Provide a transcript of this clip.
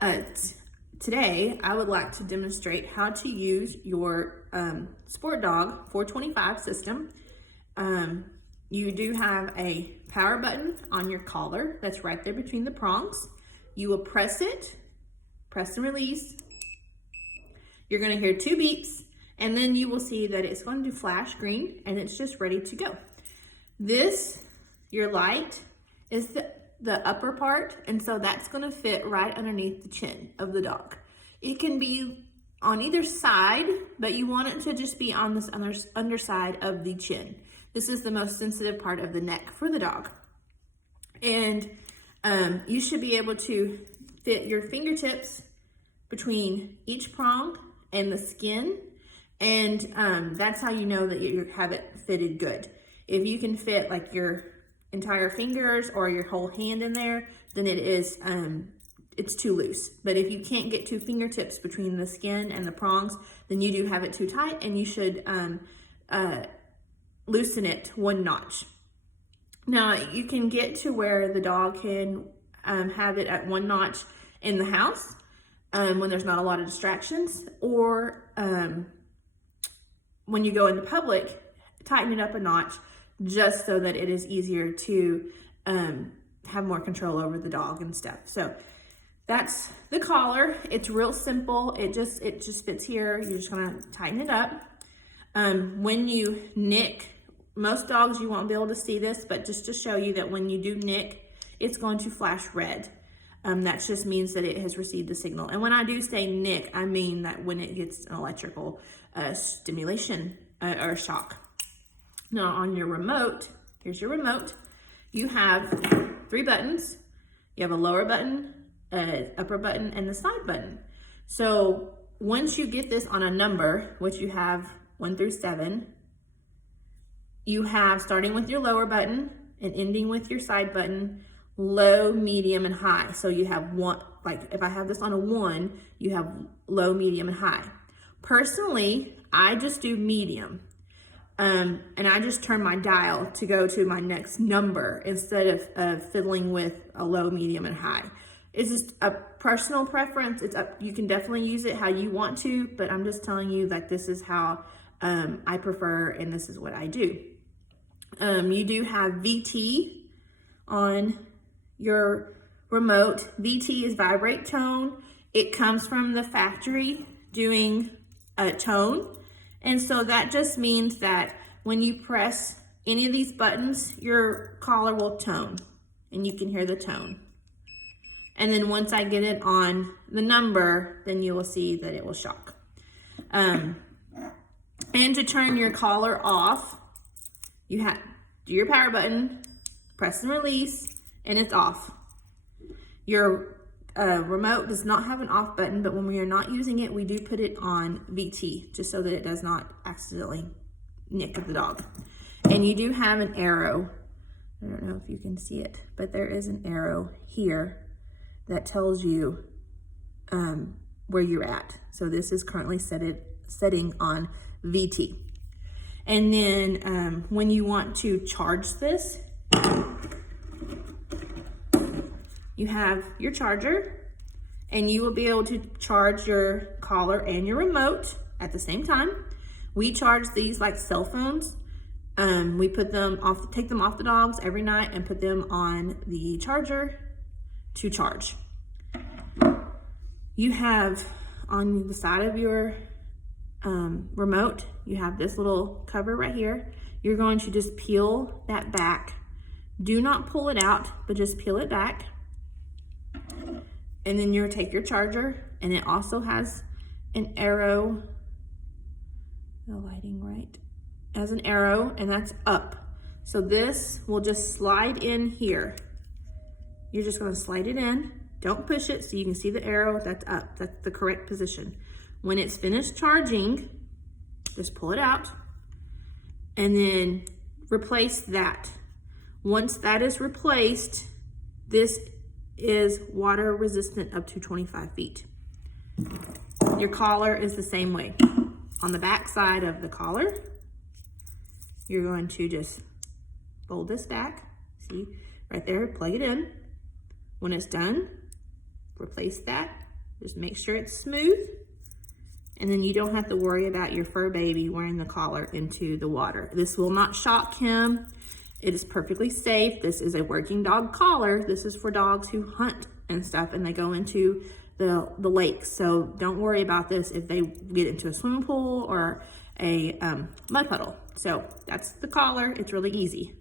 Today, I would like to demonstrate how to use your Sport Dog 425 system. You do have a power button on your collar that's right there between the prongs. You will press it, press and release. You're going to hear 2 beeps, and then you will see that it's going to flash green and it's just ready to go. Your light is the upper part, and so that's going to fit right underneath the chin of the dog. It can be on either side, but you want it to just be on this underside of the chin. This is the most sensitive part of the neck for the dog. And you should be able to fit your fingertips between each prong and the skin, and that's how you know that you have it fitted good. If you can fit like your entire fingers or your whole hand in there, then it's too loose. But if you can't get 2 fingertips between the skin and the prongs, then you do have it too tight, and you should loosen it 1 notch. Now you can get to where the dog can have it at 1 notch in the house when there's not a lot of distractions, or when you go into public, tighten it up a notch just so that it is easier to have more control over the dog and stuff. So that's the collar. It's real simple. It just fits here. You're just gonna tighten it up. When you nick, most dogs you won't be able to see this, but just to show you that when you do nick, it's going to flash red. That just means that it has received a signal. And when I do say nick, I mean that when it gets an electrical stimulation or shock. Now on your remote, here's your remote. You have 3 buttons. You have a lower button, an upper button, and the side button. So once you get this on a number, which you have 1 through 7, you have, starting with your lower button and ending with your side button, low, medium, and high. So you have one, like if I have this on a 1, you have low, medium, and high. Personally, I just do medium. And I just turn my dial to go to my next number instead of fiddling with a low, medium, and high. It's just a personal preference. It's up, you can definitely use it how you want to, but I'm just telling you that this is how I prefer, and this is what I do. You do have VT on your remote. VT is vibrate tone. It comes from the factory doing a tone. And so that just means that when you press any of these buttons, your collar will tone and you can hear the tone. And then once I get it on the number, then you will see that it will shock. And to turn your collar off, you have do your power button, press and release, and it's off. Your remote does not have an off button, but when we are not using it, we do put it on VT just so that it does not accidentally nick the dog. And you do have an arrow. I don't know if you can see it, but there is an arrow here that tells you where you're at. So this is currently setting on VT. And then when you want to charge this, you have your charger, and you will be able to charge your collar and your remote at the same time. We charge these like cell phones. We put them off, take them off the dogs every night and put them on the charger to charge. You have on the side of your remote, you have this little cover right here. You're going to just peel that back. Do not pull it out, but just peel it back. And then you'll take your charger, and it also has an arrow, the lighting right, has an arrow, and that's up. So this will just slide in here. You're just gonna slide it in. Don't push it so you can see the arrow, that's up. That's the correct position. When it's finished charging, just pull it out and then replace that. Once that is replaced, this is water resistant up to 25 feet. Your collar is the same way. On the back side of the collar, you're going to just fold this back. See, right there, plug it in. When it's done, replace that Just make sure it's smooth. And then you don't have to worry about your fur baby wearing the collar into the water. This will not shock him. It is perfectly safe. This is a working dog collar. This is for dogs who hunt and stuff, and they go into the lake. So don't worry about this if they get into a swimming pool or a mud puddle. So that's the collar. It's really easy.